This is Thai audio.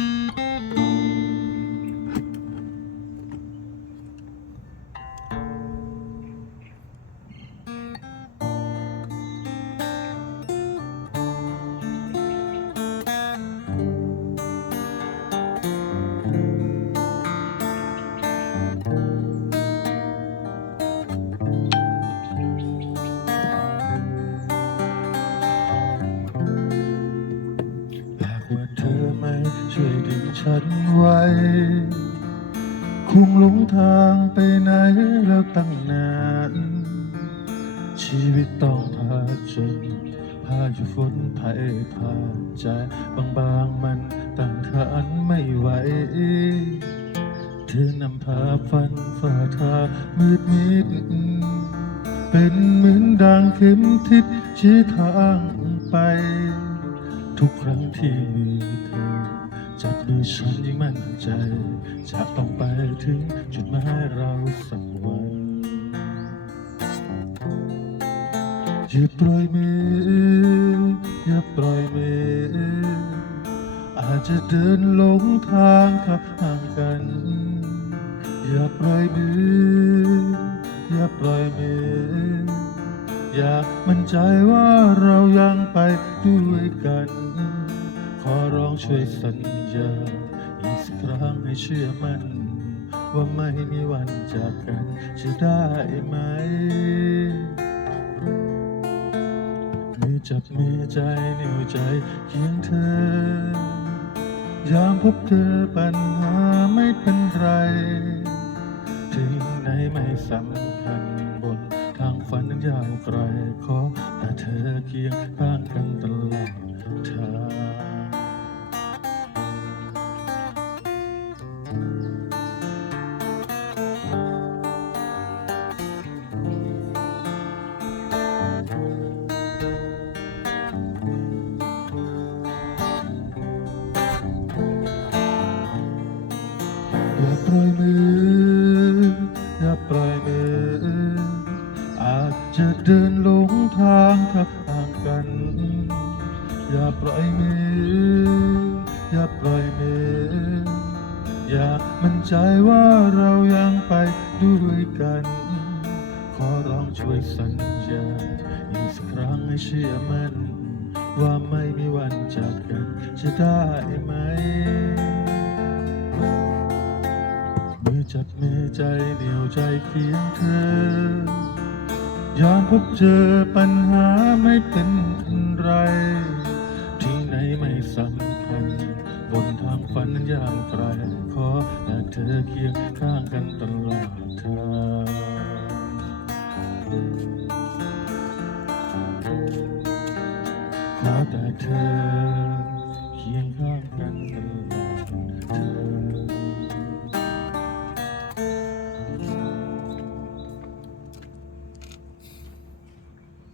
ห ฉันไว้ คงหลงทางไปไหนแล้วตั้งนาน ชีวิตต้องพาจนพาอยู่ฝนไผ่พาใจบางๆมันตั้งทานไม่ไหวเธอนำพาฟันฝ่าทางมืดมิด เป็นเหมือนดังเข็มทิศชี้ทางไป ทุกครั้งที่มีเธอ จับมือฉันยิ่งมั่นใจ จะต้องไปถึงจุดหมายเราสักวันอย่าปล่อยมืออย่าปล่อยมืออาจจะเดินหลงทางทับห่างกัน อย่าปล่อยมืออย่าปล่อยมืออยากมั่นใจว่าเรายังไปด้วยกัน ขอร้องช่วยสัญญา อีกครั้งให้เชื่อมันว่าไม่มีวันจากกันจะได้ไหมมือจับมือใจนิ้วใจเคียงเธอยามพบเธอปัญหาไม่เป็นไร ถึงไหนไม่สำคัญบนทางฝันยาวไกลขอ ปล่อยมืออย่าปล่อยมือ อาจจะเดินหลงทางทับห่างกัน อย่าปล่อยมือ อย่าปล่อยมือ อย่ามั่นใจว่าเรายังไปด้วยกัน ขอร้องช่วยสัญญาอีกสักครั้งให้เชื่อมั่นว่าไม่มีวันจากกันจะได้ไหม จับมือใจเหนียวใจเคียงเธอยามพบเจอปัญหาไม่เป็นไร ที่ไหนไม่สำคัญ บนทางฝันนั้นยาวไกลขอแต่เธอเคียงข้างกันตลอดทางขอแต่เธอเคียงข้างกันตลอด